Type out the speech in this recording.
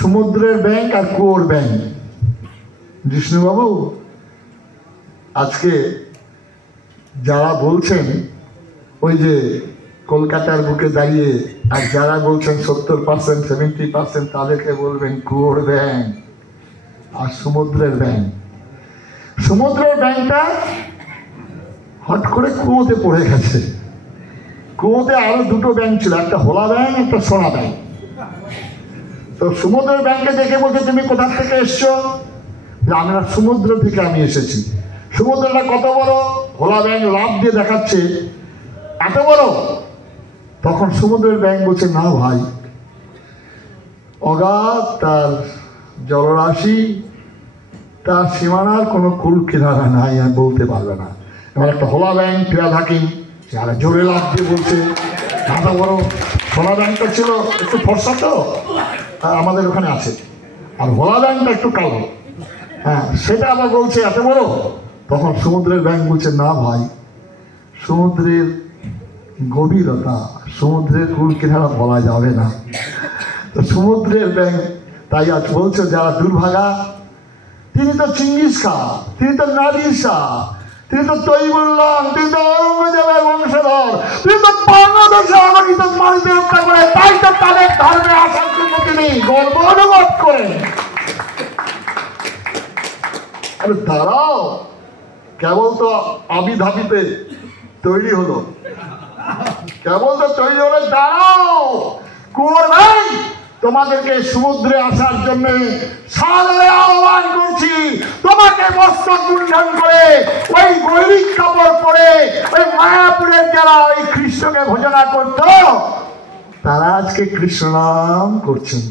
সমুদ্রের ব্যাংক আর কুয়োর ব্যাংক। জিষ্ণুবাবু, আজকে যারা বলছেন ওই যে কলকাতার বুকে দাঁড়িয়ে, আর যারা বলছেন 70% 70%, তাদেরকে বলবেন কুয়োর ব্যাংক আর সমুদ্রের ব্যাংক। সমুদ্রের ব্যাংকটা হট করে কুয়োতে পড়ে গেছে। কুয়োতে আরো দুটো ব্যাংক ছিল, একটা হোলা ব্যাংক, একটা সোনা ব্যাংক। তো সমুদ্রের ব্যাংকে দেখে বলছে, তুমি কোথা থেকে এসছো? আমরা সমুদ্র থেকে আমি এসেছি। সমুদ্রটা কত বড়? হোলা ব্যাংক লাফ দিয়ে দেখাচ্ছে এত বড়। তখন সমুদ্রের ব্যাংক বলছে, না ভাই, অগাধ তার জলরাশি, তার সীমানার কোনো কুল কিনারা নাই, আমি বলতে পারবে না। এবার একটা হোলা ব্যাংক ফেরা থাকি, যারা জোরে লাফ দিয়ে বলছে এত বড়। হোলা ব্যাংকটা ছিল একটু ফর্সা, তো আমাদের ওখানে আছে, আর হোলা ব্যাংকটা একটু কালো। হ্যাঁ, সেটা আবার বলছে এত বড়। তখন সমুদ্রের ব্যাংক বলছে, না ভাই, সমুদ্রের গভীরতা, সমুদ্রের কুল কিনারা বলা যাবে না। তো সমুদ্রের ব্যাংক তাই আজ বলছে, যারা দুর্ভাগা, তিনি তো চিঙ্গিস খান, তিনি তো নাদির শাহ, তিনি তো তৈমুল্লাহ, তিনি তো ঔরঙ্গজেবের বংশধর, তিনি তো বাংলাদেশে আমাকে মানুষদের হত্যা করে, তাই তো তাদের ধর্মে আসার জন্য তিনি গর্ব অনুভব করেন। আরে দাঁড়াও, কেবল তো আবিধাবিতে তৈরি হলো, কেবল তো তৈরি হলো। দাঁড়াও, কুয়োর ভাই, তোমাদেরকে সমুদ্রে আসার জন্য সাদরে আহ্বান করছি। তোমাকে বস্ত্র গুঞ্জন করে, ওই গৈরিক কাপড় পরে, ওই মায়াপুরের যারা ওই কৃষ্ণকে ভোজনা করত, তারা আজকে কৃষ্ণ নাম করছেন।